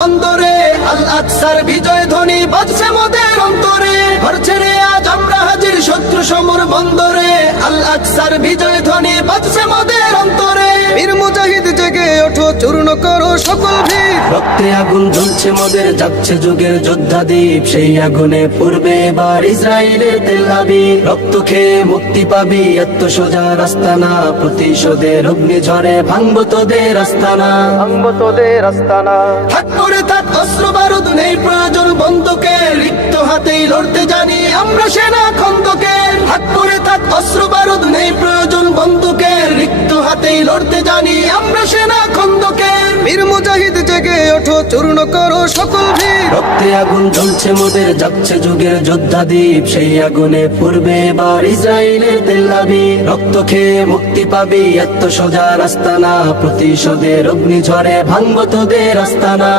অন্তরে আল আকসার বিজয় ধ্বনি বাজছে মোদের অন্তরে, ঘর ছেড়ে আজ আমরা হাজির শত্রু সমর বন্দরে। আল আকসার বিজয় ধ্বনি বাজছে মোদের অন্তরে, বীর মুজাহিদ জেগে ওঠো, চূর্ণ করো সকল ভিড়। রক্তে আগুন জ্বলছে মোদের, যাচ্ছে যুগের যোদ্ধা দ্বীপ, সেই আগুনে পূর্বে এবার ইসরায়েলের তেল আবিব। রক্ত খেয়ে মুক্তি পাবি, এত সোজা রাস্তা না, প্রতিশোধের অগ্নি ঝরে ভাঙবো তোদের আস্তানা, ভাঙবো তোদের আস্তানা। থাক করে থাক অস্ত্র বারুদ নেই প্রয়োজন বন্দুকের, রিক্ত হাতেই লড়তে জানি আমরা সেনা খন্দকের। থাক করে থাক অস্ত্র বারুদ নেই প্রয়োজন বন্দুকের, রিক্ত হাতেই লড়তে জানি আমরা সেনা খন্দকের। বীর মুজাহিদ জেগে ওঠো, চূর্ণ করো সকল ভিড়। রক্তে আগুন জ্বলছে মোদের, যাচ্ছে যুগের যোদ্ধা দ্বীপ, সেই আগুনে পূর্বে এবার ইসরায়েলের তেল আবিব। রক্ত খেয়ে মুক্তি পাবি, এত সোজা রাস্তা না, প্রতিশোধের অগ্নি ঝরে ভাঙবো তোদের আস্তানা।